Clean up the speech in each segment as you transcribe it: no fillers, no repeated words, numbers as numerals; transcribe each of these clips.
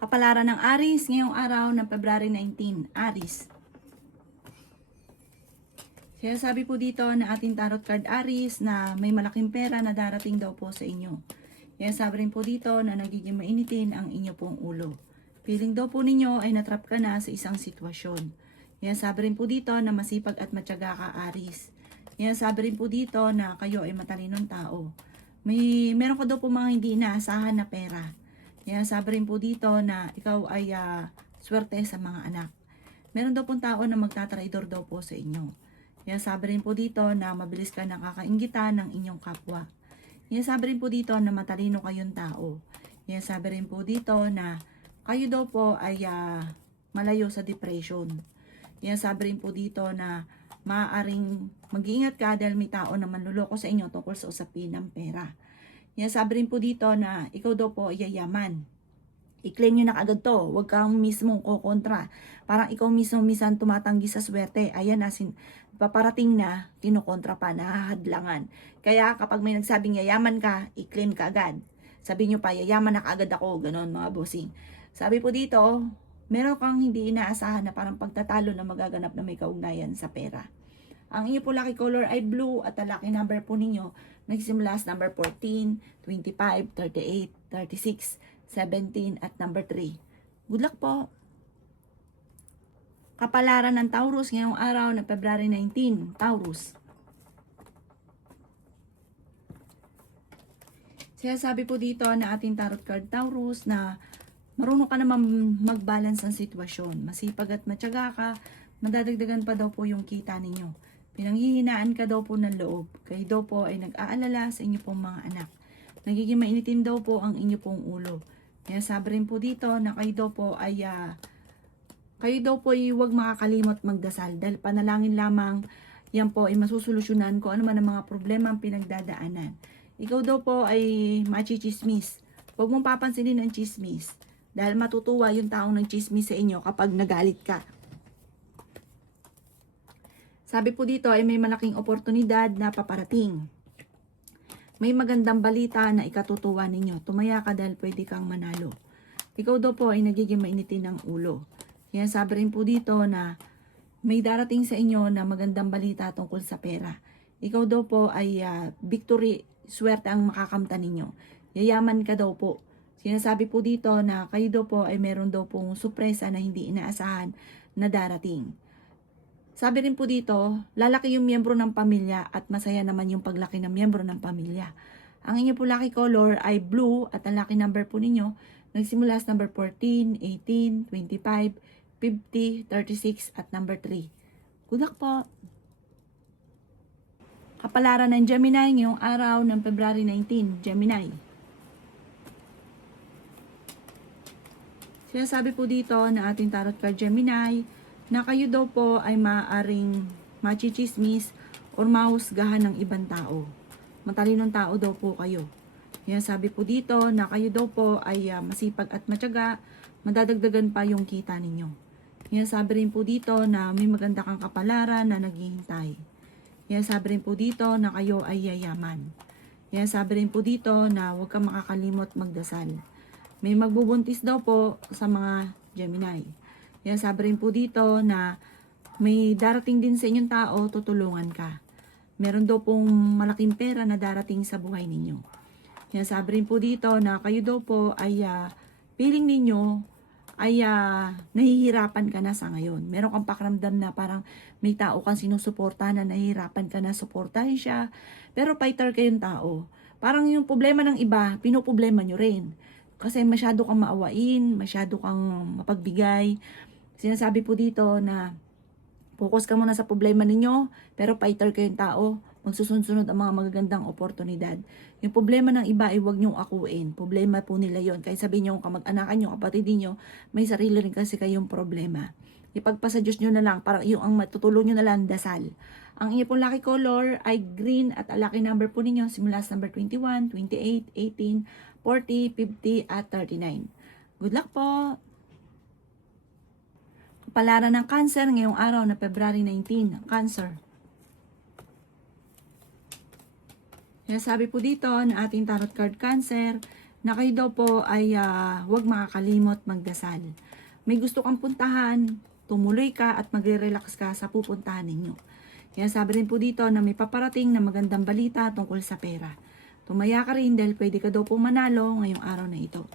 Kapalaran ng Aries ngayong araw ng February 19. Aries. Kaya sabi po dito na ating tarot card Aries na may malaking pera na darating daw po sa inyo. Kaya sabi rin po dito na nagiging mainitin ang inyo pong ulo. Feeling daw po ninyo ay natrap ka na sa isang sitwasyon. Kaya sabi rin po dito na masipag at matyaga ka Aries. Kaya sabi rin po dito na kayo ay matalinong tao. Meron ka daw po mga hindi inaasahan na pera. Kaya sabi rin po dito na ikaw ay swerte sa mga anak. Meron daw pong tao na magtatraidor daw po sa inyo. Kaya sabi rin po dito na mabilis ka nakakainggitan ng inyong kapwa. Kaya sabi rin po dito na matalino kayong tao. Kaya sabi rin po dito na kayo daw po ay malayo sa depression. Kaya sabi rin po dito na maaaring mag-iingat ka dahil may tao na manluloko sa inyo tungkol sa usapin ng pera. Kaya sabi rin po dito na ikaw daw po ay yayaman. I-claim nyo na agad to. Huwag kang mismong kukontra. Parang ikaw mismo minsan tumatanggi sa swerte. Ayan na, paparating na, kinukontra pa, nahahadlangan. Kaya kapag may nagsabing yayaman ka, i-claim ka agad. Sabi nyo pa, yayaman na kaagad ako. Ganon mga bossing. Sabi po dito, meron kang hindi inaasahan na parang pagtatalo na magaganap na may kaugnayan sa pera. Ang inyo po lucky color ay blue at ang lucky number po ninyo nagsimula sa number 14, 25, 38, 36, 17 at number 3. Good luck po! Kapalaran ng Taurus ngayong araw ng February 19. Taurus. Kaya sabi po dito na ating tarot card Taurus na marunong ka naman mag-balance ang sitwasyon. Masipag at matyaga ka, madadagdagan pa daw po yung kita ninyo. Pinanghihinaan ka daw po ng loob. Kayo daw po ay nag-aalala sa inyo pong mga anak. Nagiging mainitin daw po ang inyo pong ulo. Kaya sabi rin po dito na kayo daw po ay huwag makakalimot magdasal. Dahil panalangin lamang yan po ay masusolusyonan kung ano man ang mga problema ang pinagdadaanan. Ikaw daw po ay machichismis. Huwag mong papansinin ang chismis. Dahil matutuwa yung taong ng chismis sa inyo kapag nagalit ka. Sabi po dito ay may malaking oportunidad na paparating. May magandang balita na ikatutuwa ninyo. Tumaya ka dahil pwede kang manalo. Ikaw daw po ay nagiging mainitin ng ulo. Kaya sabi rin po dito na may darating sa inyo na magandang balita tungkol sa pera. Ikaw daw po ay victory, swerte ang makakamta ninyo. Yayaman ka daw po. Sinasabi po dito na kayo daw po ay meron daw pong sorpresa na hindi inaasahan na darating. Sabi rin po dito, lalaki yung miyembro ng pamilya at masaya naman yung paglaki ng miyembro ng pamilya. Ang inyo po lucky color ay blue at ang lucky number po ninyo nagsimula sa number 14, 18, 25, 50, 36 at number 3. Good luck po! Kapalaran ng Gemini ngayong araw ng February 19, Gemini. Sinasabi po dito na ating tarot card Gemini na kayo daw po ay maaaring machichismis or mahusgahan ng ibang tao. Matalinong tao daw po kayo. Kaya sabi po dito na kayo daw po ay masipag at matyaga, madadagdagan pa yung kita ninyo. Kaya sabi rin po dito na may maganda kang kapalaran na naghihintay. Kaya sabi rin po dito na kayo ay yayaman. Kaya sabi rin po dito na huwag kang makakalimot magdasal. May magbubuntis daw po sa mga Gemini. Kaya sabi rin po dito na may darating din sa inyong tao, tutulungan ka. Meron daw pong malaking pera na darating sa buhay ninyo. Kaya sabi rin po dito na kayo daw po ay feeling ninyo ay nahihirapan ka na sa ngayon. Meron kang pakiramdam na parang may tao kang sinusuporta na nahihirapan ka na suportahin siya. Pero fighter kayong tao. Parang yung problema ng iba, pinoproblema nyo rin. Kasi masyado kang maawain, masyado kang mapagbigay. Sinasabi po dito na focus ka muna sa problema ninyo, pero fighter kayong tao, magsusunod ang mga magagandang oportunidad. Yung problema ng iba ay huwag nyong akuin. Problema po nila yon. Kaya sabihin nyo, kamag-anakan nyo, kapatid nyo, may sarili rin kasi kayong problema. Ipagpasa Diyos nyo na lang, parang yung ang matutulong nyo na lang, dasal. Ang inyo pong lucky color ay green at ang lucky number po ninyo simula sa number 21, 28, 18, 40, 50 at 39. Good luck po! Kapalaran ng Cancer ngayong araw na February 19. Cancer. Kaya sabi po dito na ating tarot card Cancer na kayo daw po ay huwag makakalimot magdasal. May gusto kang puntahan, tumuloy ka at magre-relax ka sa pupuntahan ninyo. Kaya sabi rin po dito na may paparating na magandang balita tungkol sa pera. Tumaya ka rin dahil pwede ka daw po manalo ngayong araw na ito.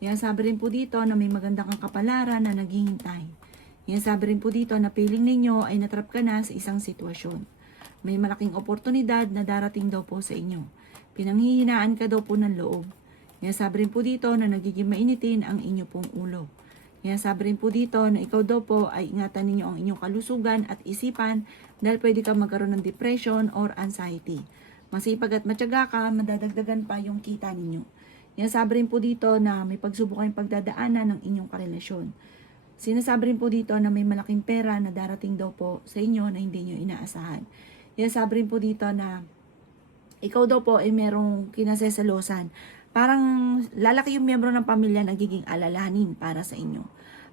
Kaya sabi rin po dito na may magandang kang kapalaran na naghihintay. Kaya sabi rin po dito na feeling ninyo ay natrap ka na sa isang sitwasyon. May malaking oportunidad na darating daw po sa inyo. Pinanghihinaan ka daw po ng loob. Kaya sabi rin po dito na nagiging mainitin ang inyo pong ulo. Kaya sabi rin po dito na ikaw daw po ay ingatan ninyo ang inyong kalusugan at isipan dahil pwede ka magkaroon ng depression or anxiety. Masipag at matyaga ka, madadagdagan pa yung kita ninyo. Kaya sabi rin po dito na may pagsubok kayong pagdadaanan ng inyong karelasyon. Sinasabi rin po dito na may malaking pera na darating daw po sa inyo na hindi nyo inaasahan. Kaya sabi rin po dito na ikaw daw po ay merong kinasesalosan. Parang lalaki yung miyembro ng pamilya nagiging alalahanin para sa inyo.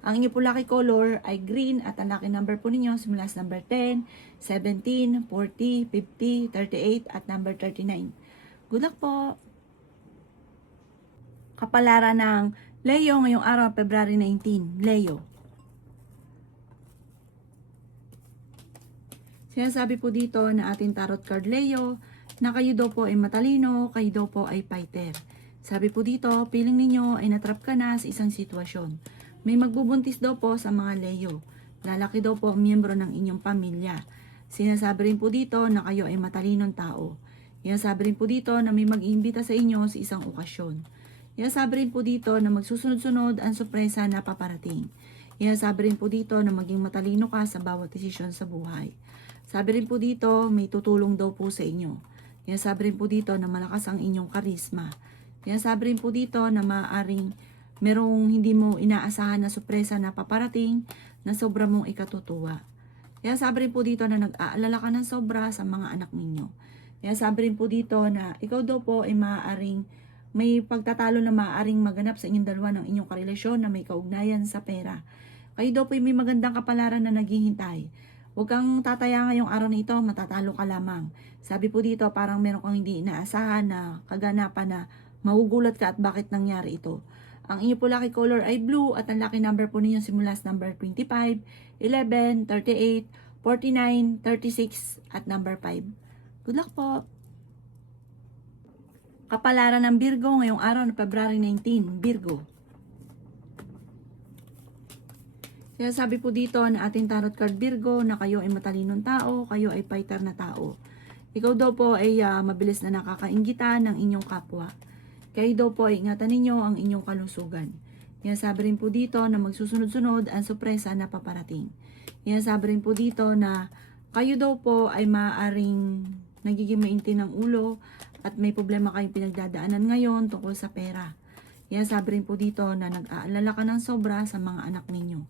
Ang inyo po lucky color ay green at ang lucky number po ninyo simula sa number 10, 17, 40, 50, 38 at number 39. Good luck po! Kapalaran ng Leo ngayong araw, February 19. Leo. Sinasabi po dito na ating tarot card Leo na kayo daw po ay matalino, kayo daw po ay fighter. Sabi po dito, feeling ninyo ay natrap ka na sa isang sitwasyon. May magbubuntis daw po sa mga Leo. Lalaki daw po ang miyembro ng inyong pamilya. Sinasabi rin po dito na kayo ay matalinong tao. Sinasabi rin po dito na may mag-iimbita sa inyo sa isang okasyon. Sinasabi rin po dito na magsusunod-sunod ang sorpresa na paparating. Sinasabi rin po dito na maging matalino ka sa bawat desisyon sa buhay. Sabi rin po dito, may tutulong daw po sa inyo. Sinasabi rin po dito na malakas ang inyong karisma. Sinasabi rin po dito na maaaring merong hindi mo inaasahan na sorpresa na paparating na sobra mong ikatutuwa. Sinasabi rin po dito na nag-aalala ka ng sobra sa mga anak ninyo. Sinasabi rin po dito na ikaw daw po ay maaaring may pagtatalo na maaaring maganap sa inyong dalawa ng inyong karelasyon na may kaugnayan sa pera. Kayo daw po ay may magandang kapalaran na naghihintay. Huwag kang tataya ngayong araw na ito, matatalo ka lamang. Sabi po dito, parang meron kang hindi inaasahan na kaganapan na magugulat ka at bakit nangyari ito. Ang inyo po lucky color ay blue at ang lucky number po ninyo simula sa number 25, 11, 38, 49, 36 at number 5. Good luck po! Kapalaran ng Virgo ngayong araw na February 19, Virgo. Kaya sabi po dito na ating tarot card Virgo na kayo ay matalinong tao, kayo ay fighter na tao. Ikaw daw po ay mabilis na nakakainggitan ng inyong kapwa. Kayo daw po ay ingatan ninyo ang inyong kalusugan. Kaya sabi rin po dito na magsusunod-sunod ang sorpresa na paparating. Kaya sabi rin po dito na kayo daw po ay maaaring nagiging maintin ng ulo at may problema kayong pinagdadaanan ngayon tungkol sa pera. Kaya sabi rin po dito na nag-aalala ka ng sobra sa mga anak ninyo.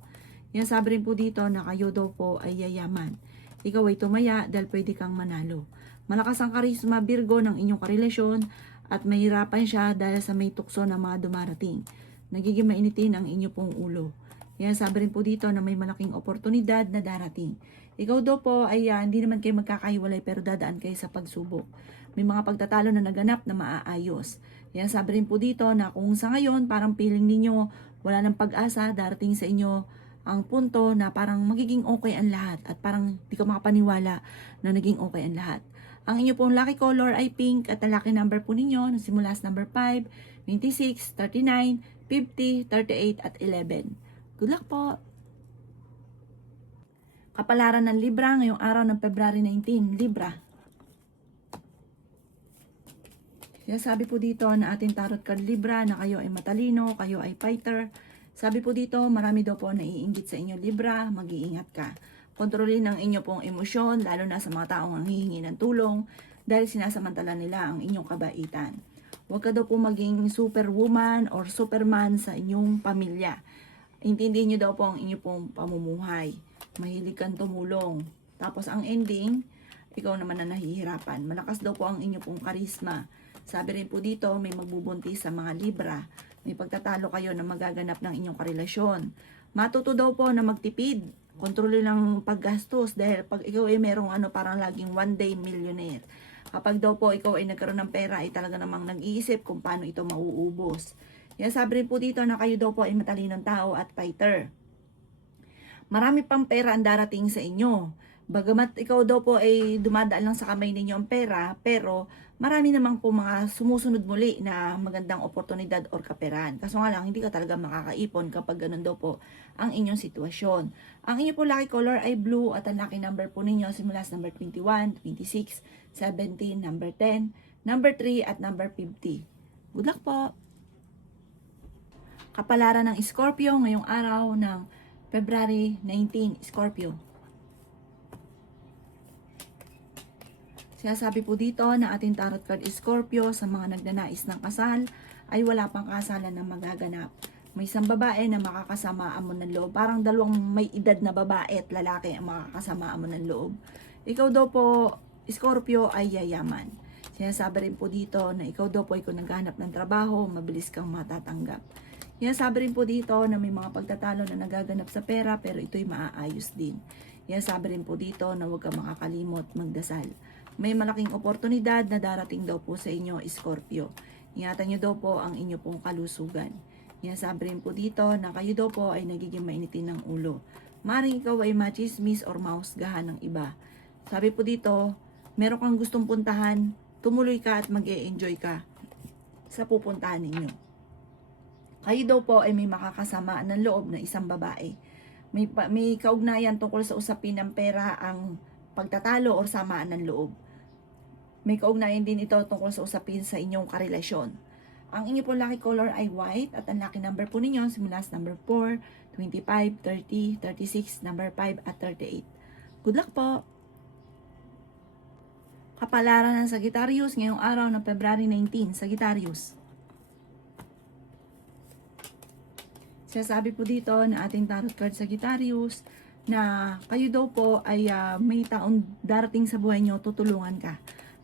Kaya sabi rin po dito na kayo daw po ay yayaman. Ikaw ay tumaya dahil pwede kang manalo. Malakas ang karisma Virgo ng inyong karelasyon at mahirapan siya dahil sa may tukso na mga dumarating. Nagiging mainitin ang inyo pong ulo. Kaya sabi rin po dito na may malaking oportunidad na darating. Ikaw daw po ay hindi naman kayo magkakahiwalay pero dadaan kayo sa pagsubok. May mga pagtatalo na naganap na maaayos. Kaya sabi rin po dito na kung sa ngayon parang feeling ninyo wala ng pag-asa, darating sa inyo ang punto na parang magiging okay ang lahat at parang di ka makapaniwala na naging okay ang lahat. Ang inyo pong lucky color ay pink at ang lucky number po ninyo na simula sa number 5, 26, 39, 50, 38 at 11. Good luck po! Kapalaran ng Libra ngayong araw ng February 19, Libra. Kaya sabi po dito na ating tarot card Libra na kayo ay matalino, kayo ay fighter. Sabi po dito, marami daw po naiinggit sa inyo Libra, mag-iingat ka. Kontrolin ang inyo pong emosyon, lalo na sa mga taong nanghihingi ng tulong dahil sinasamantala nila ang inyong kabaitan. Huwag ka daw po maging superwoman or superman sa inyong pamilya. Intindihin nyo daw po ang inyong pong pamumuhay. Mahilig kang tumulong. Tapos ang ending, ikaw naman na nahihirapan. Malakas daw po ang inyong pong karisma. Sabi rin po dito, may magbubuntis sa mga Libra. May pagtatalo kayo na magaganap ng inyong karelasyon. Matuto daw po na magtipid. Kontrolin ng paggastos dahil pag ikaw ay merong parang laging one day millionaire. Kapag daw po ikaw ay nagkaroon ng pera, ay talaga namang nag-iisip kung paano ito mauubos. Yan, sabi rin po dito na kayo daw po ay matalinong tao at fighter. Marami pang pera ang darating sa inyo. Bagamat ikaw daw po ay dumadaan lang sa kamay ninyo ang pera, pero marami namang po mga sumusunod muli na magandang oportunidad or kaperan. Kaso nga lang, hindi ka talaga makakaipon kapag ganun daw po ang inyong sitwasyon. Ang inyo po lucky color ay blue at ang lucky number po ninyo simula sa number 21, 26, 17, number 10, number 3 at number 50. Good luck po! Kapalaran ng Scorpio ngayong araw ng February 19, Scorpio. Sinasabi po dito na ating tarot card Scorpio sa mga nagnanais ng kasal ay wala pang kasalan na magaganap. May isang babae na makakasamaan mo ng loob. Parang dalawang may edad na babae at lalaki ang makakasamaan mo ng loob. Ikaw daw po, Scorpio, ay yayaman. Sinasabi rin po dito na ikaw daw po ay kung naghahanap ng trabaho, mabilis kang matatanggap. Sinasabi rin po dito na may mga pagtatalo na nagaganap sa pera pero ito'y maaayos din. Sinasabi rin po dito na huwag kang makakalimot magdasal. May malaking oportunidad na darating daw po sa inyo, Scorpio. Ingatan nyo daw po ang inyo pong kalusugan. Sinasabi rin po dito na kayo daw po ay nagiging mainitin ng ulo. Maring ikaw ay machismis or mahusgahan ng iba. Sabi po dito, meron kang gustong puntahan, tumuloy ka at mag-e-enjoy ka sa pupuntahan ninyo. Kayo daw po ay may makakasama ng loob na isang babae. May kaugnayan tungkol sa usapin ng pera ang pagtatalo or samaan ng loob. May kaugnayan din ito tungkol sa usapin sa inyong karelasyon. Ang inyo po lucky color ay white at ang lucky number po ninyo simula sa number 4, 25, 30, 36, number 5 at 38. Good luck po! Kapalaran ng Sagittarius ngayong araw ng February 19, Sagittarius. Sinasabi po dito na ating tarot card Sagittarius na kayo daw po ay may taong darating sa buhay nyo, tutulungan ka.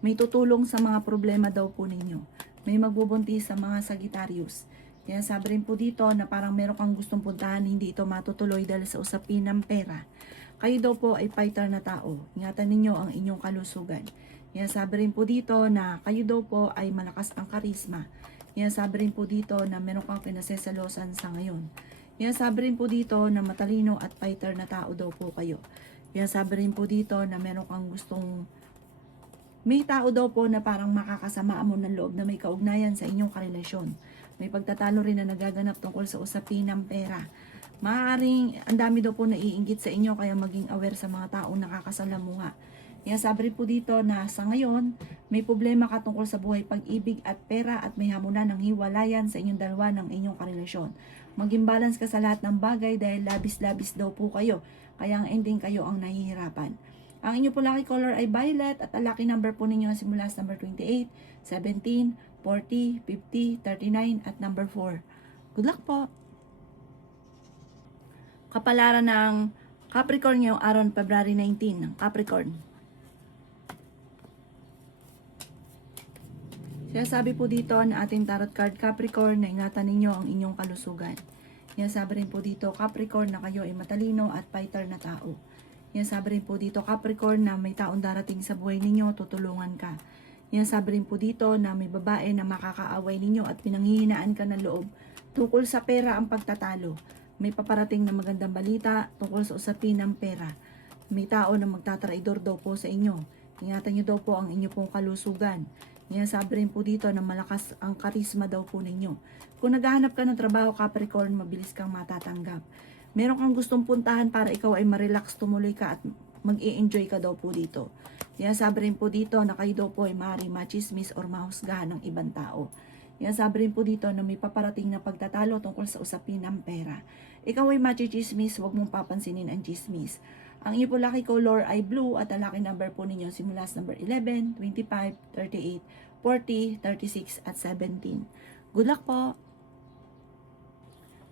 May tutulong sa mga problema daw po ninyo. May magbubuntis sa mga Sagittarius. Sinasabi rin po dito na parang meron kang gustong puntahan, hindi ito matutuloy dahil sa usapin ng pera. Kayo daw po ay fighter na tao. Ingatan ninyo ang inyong kalusugan. Sinasabi rin po dito na kayo daw po ay malakas ang karisma. Sabi rin po dito na meron kang pinasesalosan sa ngayon. Sabi rin po dito na matalino at fighter na tao daw po kayo. Sabi rin po dito na meron kang gustong, may tao daw po na parang makakasamaan mo ng loob na may kaugnayan sa inyong karelasyon. May pagtatalo rin na nagaganap tungkol sa usapin ng pera. Maaaring ang dami daw po naiinggit sa inyo kaya maging aware sa mga taong nakakasalamuha. Sabi rin po dito na sa ngayon, may problema ka tungkol sa buhay, pag-ibig at pera at may hamunan ng hiwalayan sa inyong dalawa ng inyong karelasyon. Maging balance ka sa lahat ng bagay dahil labis-labis daw po kayo, kaya ang ending kayo ang nahihirapan. Ang inyo po lucky color ay violet at ang lucky number po ninyo simula sa number 28, 17, 40, 50, 39 at number 4. Good luck po! Kapalaran ng Capricorn ngayong araw ng February 19 ng Capricorn. Sinasabi po dito na ating tarot card Capricorn na ingatan ninyo ang inyong kalusugan. Sinasabi rin po dito Capricorn na kayo ay matalino at fighter na tao. Sinasabi rin po dito Capricorn na may taong darating sa buhay ninyo, tutulungan ka. Sinasabi rin po dito na may babae na makakaaway ninyo at pinanghihinaan ka ng loob. Tungkol sa pera ang pagtatalo. May paparating na magandang balita tungkol sa usapin ng pera. May tao na magtatraidor daw po sa inyo. Ingatan nyo daw po ang inyo pong kalusugan. Sabi rin po dito na malakas ang karisma daw po ninyo. Kung naghahanap ka ng trabaho, Capricorn, mabilis kang matatanggap. Meron kang gustong puntahan para ikaw ay marelax, tumuloy ka at mag-i-enjoy ka daw po dito. Sabi rin po dito na kayo daw po ay maaaring machismis or mahusgahan ng ibang tao. Sabi rin po dito na may paparating na pagtatalo tungkol sa usapin ng pera. Ikaw ay machismis, huwag mong papansinin ang chismis. Ang inyo po lucky color ay blue at ang lucky number po ninyo simula sa number 11, 25, 38, 40, 36 at 17. Good luck po!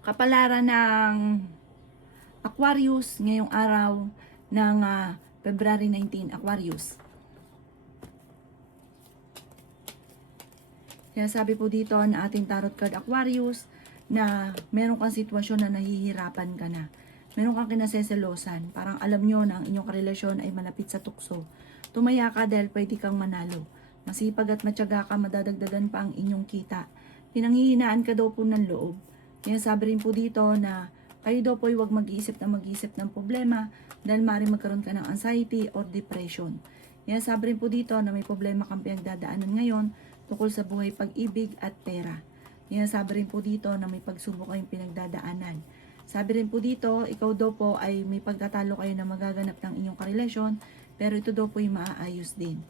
Kapalaran ng Aquarius ngayong araw ng February 19, Aquarius. Sinasabi po dito na ating tarot card Aquarius na meron kang sitwasyon na nahihirapan ka na. Meron kang kinaseselosan. Parang alam nyo na ang inyong karelasyon ay malapit sa tukso. Tumaya ka dahil pwede kang manalo. Masipag at matyaga ka, madadagdagan pa ang inyong kita. Pinanghihinaan ka daw po ng loob. Kaya sabi rin po dito na kayo daw po ay huwag mag-iisip ng problema dahil maaaring magkaroon ka ng anxiety or depression. Kaya sabi rin po dito na may problema kang pinagdadaanan ngayon tungkol sa buhay, pag-ibig at pera. Kaya sabi rin po dito na may pagsubok kayong pinagdadaanan. Sabi rin po dito, ikaw daw po ay may pagtatalo kayo na magaganap ng inyong karelasyon, pero ito daw po ay maaayos din.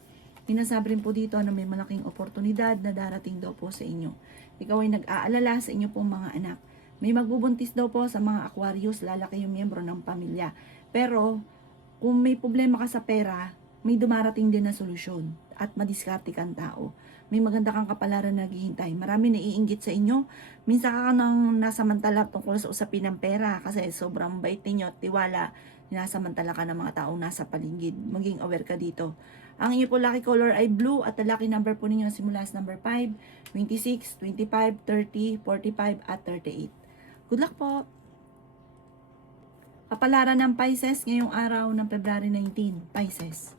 Hinasabi rin po dito na may malaking oportunidad na darating daw po sa inyo. Ikaw ay nag-aalala sa inyo pong mga anak. May magbubuntis daw po sa mga Aquarius, lalaki yung miyembro ng pamilya. Pero, kung may problema ka sa pera, may dumarating din na solusyon at madiskarte kang tao. May maganda kang kapalaran na naghihintay. Marami naiinggit sa inyo. Minsan ka nang nasamantala tungkol sa usapin ng pera kasi sobrang bait ninyo at tiwala. Nasamantala ka ng mga taong nasa paligid. Maging aware ka dito. Ang inyo po lucky color ay blue at ang lucky number po ninyo simula sa number 5, 26, 25, 30, 45 at 38. Good luck po! Kapalaran ng Pisces ngayong araw ng February 19, Pisces.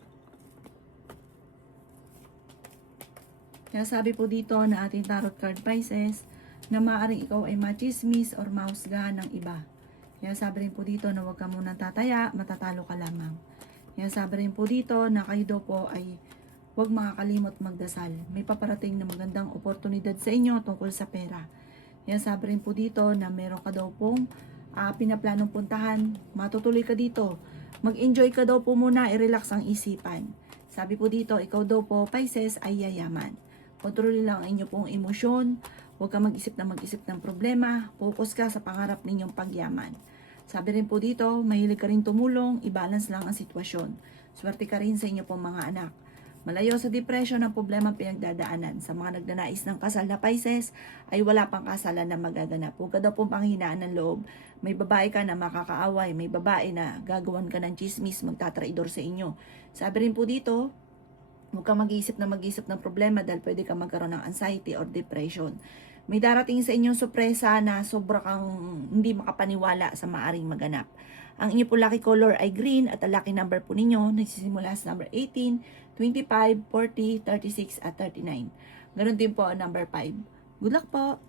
Kaya sabi po dito na ating tarot card Pisces na maaaring ikaw ay machismis or mahusgahan ng iba. Kaya sabi rin po dito na huwag ka munang tataya, matatalo ka lamang. Kaya sabi rin po dito na kayo daw po ay huwag makakalimot magdasal. May paparating na magandang oportunidad sa inyo tungkol sa pera. Kaya sabi rin po dito na meron ka daw pong pinaplanong puntahan, matutuloy ka dito. Mag-enjoy ka daw po muna, i-relax ang isipan. Sabi po dito, ikaw daw po Pisces ay yayaman. Kontrolin lang ang inyo pong emosyon. Huwag ka mag-isip ng problema. Focus ka sa pangarap ninyong pagyaman. Sabi rin po dito, mahilig ka rin tumulong, i-balance lang ang sitwasyon. Swerte ka rin sa inyo pong mga anak. Malayo sa depression ang problema pinagdadaanan. Sa mga nagnanais ng kasal na Pisces, ay wala pang kasalan na magaganap. Huwag ka daw pong panghinaan ng loob. May babae ka na makakaaway, may babae na gagawan ka ng chismis, magtatraidor sa inyo. Sabi rin po dito, huwag kang mag-iisip ng problema dahil pwede kang magkaroon ng anxiety or depression. May darating sa inyong sorpresa na sobra kang hindi makapaniwala sa maaring maganap. Ang inyo po lucky color ay green at ang lucky number po ninyo nagsisimula sa number 18, 25, 40, 36 at 39. Ganon din po ang number 5. Good luck po!